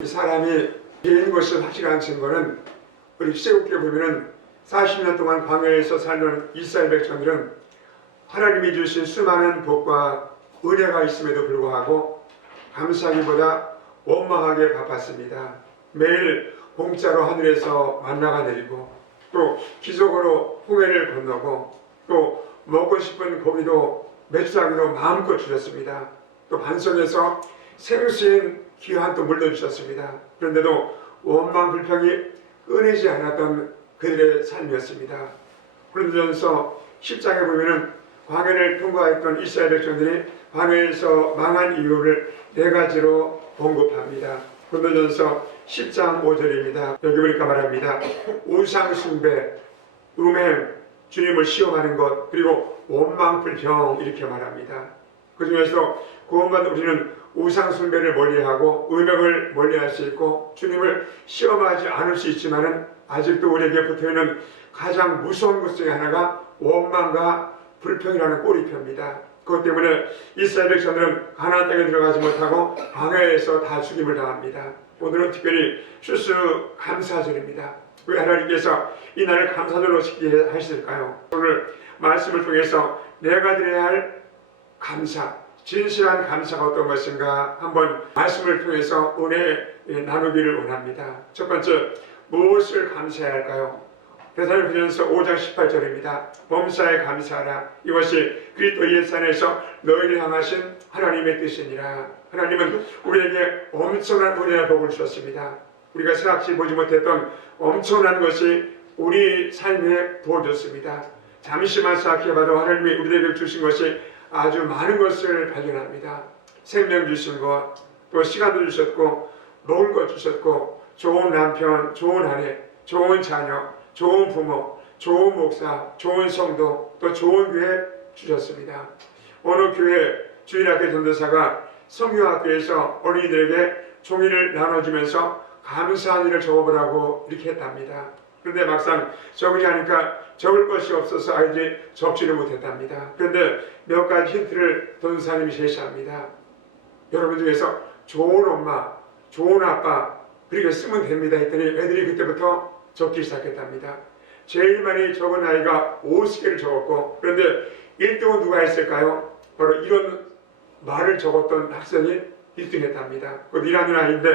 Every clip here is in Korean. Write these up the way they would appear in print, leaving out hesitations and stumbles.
이 사람이 개인 것이 확실한 증거는 우리 출애굽기에 보면은 40년 동안 광야에서 살던 이스라엘 백성들은 하나님이 주신 수많은 복과 은혜가 있음에도 불구하고 감사하기보다 원망하게 바빴습니다. 매일 공짜로 하늘에서 만나가 내리고 또 기적으로 홍해를 건너고 또 먹고 싶은 고기도 매출하기로 마음껏 주셨습니다. 또 반석에서 생수인 귀한 또 물도 주셨습니다. 그런데도 원망 불평이 끊이지 않았던 그들의 삶이었습니다. 고린도전서 10장에 보면은 광야를 통과했던 이스라엘 백성들이 광야에서 망한 이유를 네 가지로 언급합니다. 고린도전서 10장 5절입니다. 여기 보니까 말합니다. 우상 숭배, 음행, 주님을 시험하는 것, 그리고 원망 불평 이렇게 말합니다. 그 중에서 구원받은 우리는 우상 숭배를 멀리하고 음행을 멀리할 수 있고 주님을 시험하지 않을 수 있지만은 아직도 우리에게 붙어있는 가장 무서운 것 중에 하나가 원망과 불평이라는 꼬리표입니다. 그것 때문에 이스라엘 백성들은 가나안 땅에 들어가지 못하고 광야에서 다 죽임을 당합니다. 오늘은 특별히 추수 감사절입니다. 왜 하나님께서 이 날을 감사절로 지키게 하실까요? 오늘 말씀을 통해서 내가 드려야 할 감사, 진실한 감사가 어떤 것인가 한번 말씀을 통해서 은혜 나누기를 원합니다. 첫 번째, 무엇을 감사해야 할까요? 데살로니가전서 5장 18절입니다. 범사에 감사하라. 이것이 그리스도 예수 안에서 너희를 향하신 하나님의 뜻이니라. 하나님은 우리에게 엄청난 은혜와 복을 주셨습니다. 우리가 생각지 보지 못했던 엄청난 것이 우리 삶에 부어졌습니다. 잠시만 생각해봐도 하나님이 우리에게 주신 것이 아주 많은 것을 발견합니다. 생명 주신 것, 또 시간도 주셨고 먹을 것 주셨고 좋은 남편, 좋은 아내, 좋은 자녀, 좋은 부모, 좋은 목사, 좋은 성도, 또 좋은 교회 주셨습니다. 어느 교회 주일학교 전도사가 성경학교에서 어린이들에게 종이를 나눠주면서 감사한 일을 적어보라고 이렇게 했답니다. 그런데 막상 적으려 하니까 적을 것이 없어서 아이들이 적지를 못했답니다. 그런데 몇 가지 힌트를 전도사님이 제시합니다. 여러분 중에서 좋은 엄마, 좋은 아빠 그렇게 쓰면 됩니다 했더니 애들이 그때부터 적기 시작했답니다. 제일 많이 적은 아이가 50개를 적었고, 그런데 1등은 누가 했을까요? 바로 이런 말을 적었던 학생이 1등 했답니다. 그 1학년 아이인데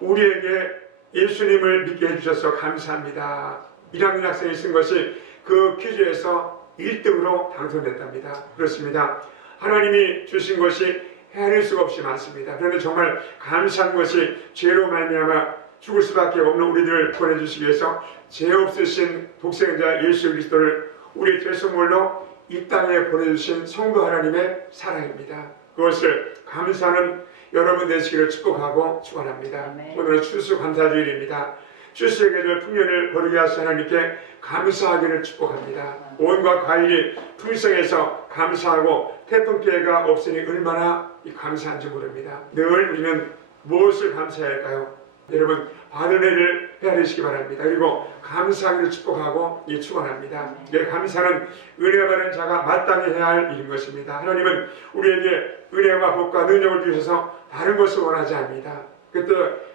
우리에게 예수님을 믿게 해주셔서 감사합니다. 1학년 학생이 쓴 것이 그 퀴즈에서 1등으로 당선됐답니다. 그렇습니다. 하나님이 주신 것이 헤아릴 수가 없이 많습니다. 그런데 정말 감사한 것이 죄로 말미암아 죽을 수밖에 없는 우리들을 보내주시기 위해서 죄 없으신 독생자 예수 그리스도를 우리 죄수물로 이 땅에 보내주신 성도 하나님의 사랑입니다. 그것을 감사하는 여러분 되시기를 축복하고 축원합니다. 오늘은 추수감사주일입니다. 추수의 계절 풍년을 거르게 하신 하나님께 감사하기를 축복합니다. 온갖 과일이 풍성해서 감사하고 태풍 피해가 없으니 얼마나 감사한지 모릅니다. 늘 우리는 무엇을 감사해야 할까요? 여러분 받은 은혜를 헤아리시기 바랍니다. 그리고 감사하기를 축복하고 축원합니다. 감사는 은혜 받은 자가 마땅히 해야 할 일인 것입니다. 하나님은 우리에게 은혜와 복과 능력을 주셔서 다른 것을 원하지 않습니다. 그때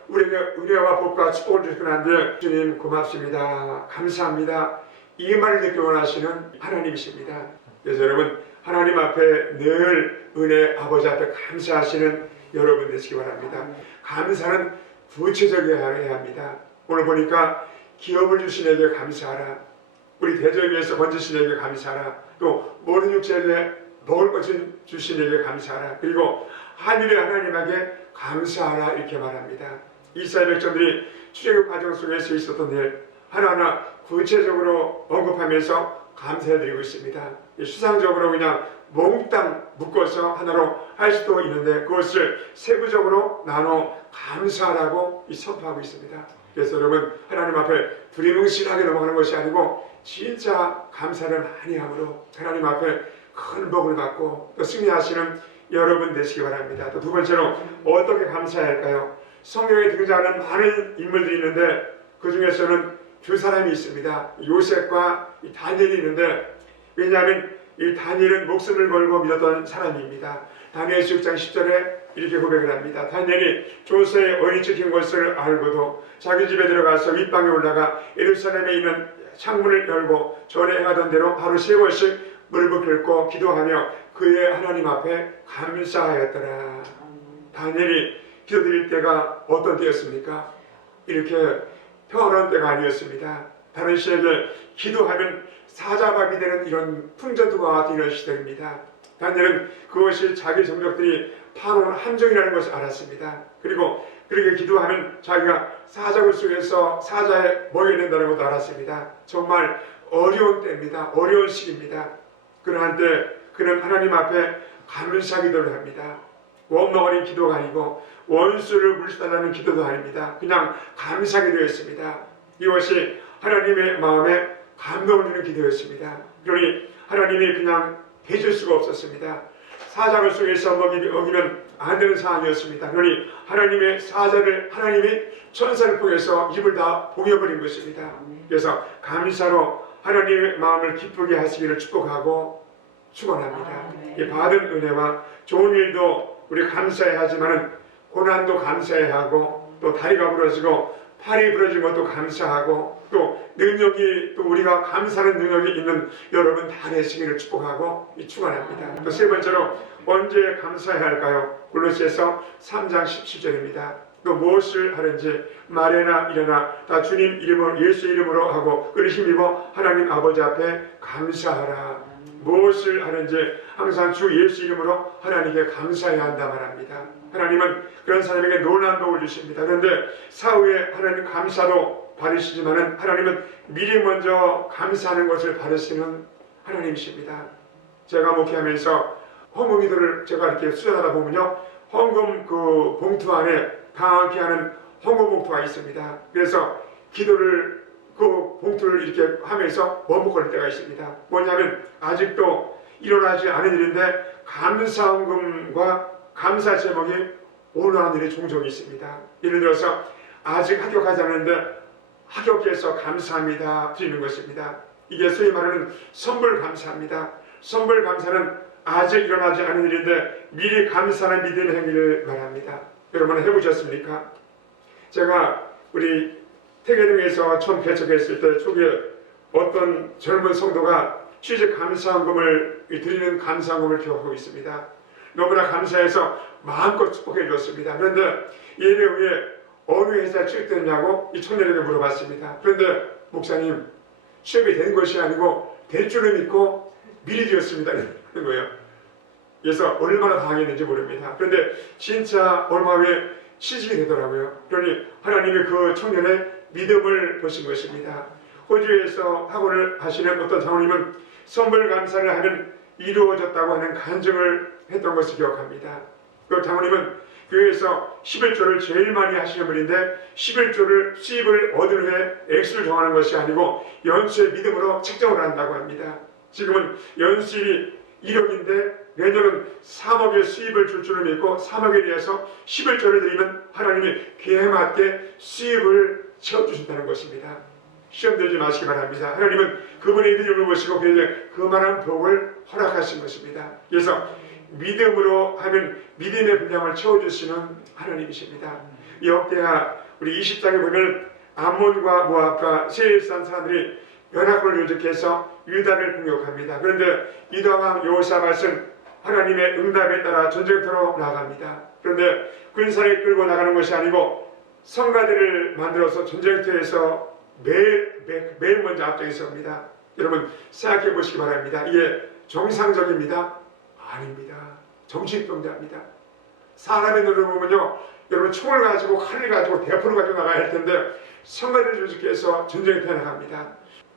우리에게 은혜와 복과 축복을 주시긴 한데 주님 고맙습니다. 감사합니다. 이 말을 듣기 원하시는 하나님이십니다. 그래서 여러분 하나님 앞에 늘 은혜 아버지 앞에 감사하시는 여러분 되시기 바랍니다. 감사는 구체적이어야 합니다. 오늘 보니까 기업을 주신 에게 감사하라. 우리 대적에서 건지신 에게 감사하라. 또 모든 육체에게 먹을 것을 주신 에게 감사하라. 그리고 하늘의 하나님에게 감사하라 이렇게 말합니다. 이스라엘 백성들이 출애굽 과정 속에서 있었던 일 하나하나 구체적으로 언급하면서 감사해드리고 있습니다. 수상적으로 그냥 몽땅 묶어서 하나로 할 수도 있는데 그것을 세부적으로 나눠 감사하라고 선포하고 있습니다. 그래서 여러분 하나님 앞에 두리뭉실하게 넘어가는 것이 아니고 진짜 감사를 많이 함으로 하나님 앞에 큰 복을 받고 또 승리하시는 여러분 되시기 바랍니다. 또 두 번째로 어떻게 감사해야 할까요? 성경에 등장하는 많은 인물들이 있는데 그 중에서는 두 사람이 있습니다. 요셉과 다니엘이 있는데 왜냐하면 이 다니엘은 목숨을 걸고 믿었던 사람입니다. 다니엘 10장 10절에 이렇게 고백을 합니다. 다니엘이 조서에 어린 찍힌 것을 알고도 자기 집에 들어가서 윗방에 올라가 예루살렘에 있는 창문을 열고 전에 행하던 대로 하루 3번씩 무릎을 꿇고 기도하며 그의 하나님 앞에 감사하였더라. 다니엘이 기도드릴 때가 어떤 때였습니까? 이렇게 평화로운 때가 아니었습니다. 다른 시에게 기도하면 사자밥이 되는 이런 풍전투와 같은 이런 시대입니다. 다니엘은 그것이 자기 정력들이 파놓은 함정이라는 것을 알았습니다. 그리고 그렇게 기도하면 자기가 사자굴 속에서 사자에 먹여낸다는 것도 알았습니다. 정말 어려운 때입니다. 어려운 시기입니다. 그러한 때 그는 하나님 앞에 감사 기도를 합니다. 원망어린 기도가 아니고 원수를 물리달라는 기도도 아닙니다. 그냥 감사 기도였습니다. 이것이 하나님의 마음에 감동을 주는 기도였습니다. 그러니 하나님이 그냥 해줄 수가 없었습니다. 사자굴 속에서 먹이면 안 되는 상황이었습니다. 그러니 하나님의 사자를 하나님이 천사를 통해서 입을 다 봉여버린 것입니다. 그래서 감사로 하나님의 마음을 기쁘게 하시기를 축복하고 축원합니다. 이 받은 은혜와 좋은 일도 우리 감사해야 하지만 고난도 감사해야 하고 또 다리가 부러지고 팔이 부러진 것도 감사하고 또 능력이 또 우리가 감사하는 능력이 있는 여러분 다 되시기를 축복하고 축원합니다. 또 세 번째로 언제 감사해야 할까요? 골로새서 3장 17절입니다. 또 무엇을 하든지 말이나 일어나 다 주님 이름으로 예수 이름으로 하고 그를 힘입어 하나님 아버지 앞에 감사하라. 무엇을 하든지 항상 주 예수 이름으로 하나님께 감사해야 한다 말합니다. 하나님은 그런 사람에게 놀라운 복을 주십니다. 그런데 사후에 하나님 감사도 받으시지만 하나님은 미리 먼저 감사하는 것을 받으시는 하나님이십니다. 제가 목회하면서 헌금 기도를 제가 이렇게 수련하다 보면요, 헌금 그 봉투 안에 다 함께 하는 헌금 봉투가 있습니다. 그래서 기도를 그 봉투를 이렇게 하면서 머뭇거릴 때가 있습니다. 뭐냐면 아직도 일어나지 않은 일인데 감사헌금과 감사 제목이 올라오는 일이 종종 있습니다. 예를 들어서 아직 합격하지 않았는데 합격해서 감사합니다 드리는 것입니다. 이게 소위 말하는 선불 감사합니다. 선불 감사는 아직 일어나지 않은 일인데 미리 감사하는 믿음의 행위를 말합니다. 여러분 해보셨습니까? 제가 우리 태계동에서 처음 개척했을 때 초기에 어떤 젊은 성도가 취직 감사헌금을 드리는 감사헌금을 기억하고 있습니다. 너무나 감사해서 마음껏 축복해 주었습니다. 그런데 예배 후에 어느 회사에 취직됐냐고 이 청년에게 물어봤습니다. 그런데 목사님 취업이 된 것이 아니고 될 줄을 믿고 미리 드렸습니다. 그런 거예요. 그래서 얼마나 당했는지 모릅니다. 그런데 진짜 얼마 후에 취직이 되더라고요. 그러니 하나님이 그 청년의 믿음을 보신 것입니다. 호주에서 학원을 하시는 어떤 장로님은 선불 감사를 하면 이루어졌다고 하는 간증을 했던 것을 기억합니다. 그 장로님은 교회에서 11조를 제일 많이 하시는 분인데 11조를 수입을 얻은 후에 액수를 정하는 것이 아니고 연수의 믿음으로 책정을 한다고 합니다. 지금은 연수입이 1억인데 내년은 3억의 수입을 줄 줄을 믿고 3억에 대해서 11조를 드리면 하나님이 그에 맞게 수입을 채워주신다는 것입니다. 시험 들지 마시기 바랍니다. 하나님은 그분의 믿음을 보시고 그에게 그만한 복을 허락하신 것입니다. 그래서 믿음으로 하면 믿음의 분량을 채워주시는 하나님이십니다. 역대하 우리 20장에 보면 암몬과 모압과 세일 산 사람들이 연합을 요직해서 유다를 공격합니다. 그런데 유다왕 여호사밧은 하나님의 응답에 따라 전쟁터로 나아갑니다. 그런데 군사를 끌고 나가는 것이 아니고 성가대를 만들어서 전쟁터에서 매일 먼저 앞장에 섭니다. 여러분 생각해 보시기 바랍니다. 이게 정상적입니다? 아닙니다. 정신병자입니다. 사람의 눈을 보면요, 여러분 총을 가지고 칼을 가지고 대포를 가지고 나가야 할 텐데 성가대를 조직해서 전쟁터에 나갑니다.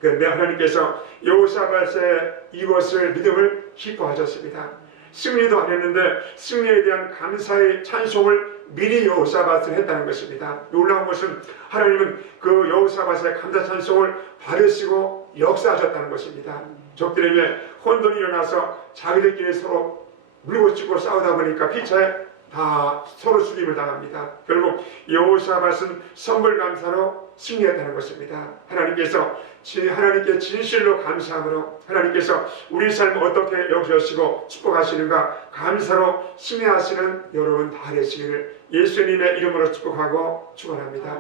그런데 하나님께서 여호사밧의 이것을 믿음을 기뻐하셨습니다. 승리도 안 했는데 승리에 대한 감사의 찬송을 미리 여호사밧을 했다는 것입니다. 놀라운 것은 하나님은 그 여호사밧의 감사 찬송을 받으시고 역사하셨다는 것입니다. 적들에게 혼돈이 일어나서 자기들끼리 서로 물고 찢고 싸우다 보니까 피차에 다 서로 죽임을 당합니다. 결국 여호사밧은 선물 감사로 승리했다는 것입니다. 하나님께 진실로 감사함으로 하나님께서 우리 삶을 어떻게 여겨주시고 축복하시는가 감사로 승리하시는 여러분 다 되시기를 예수님의 이름으로 축복하고 축원합니다.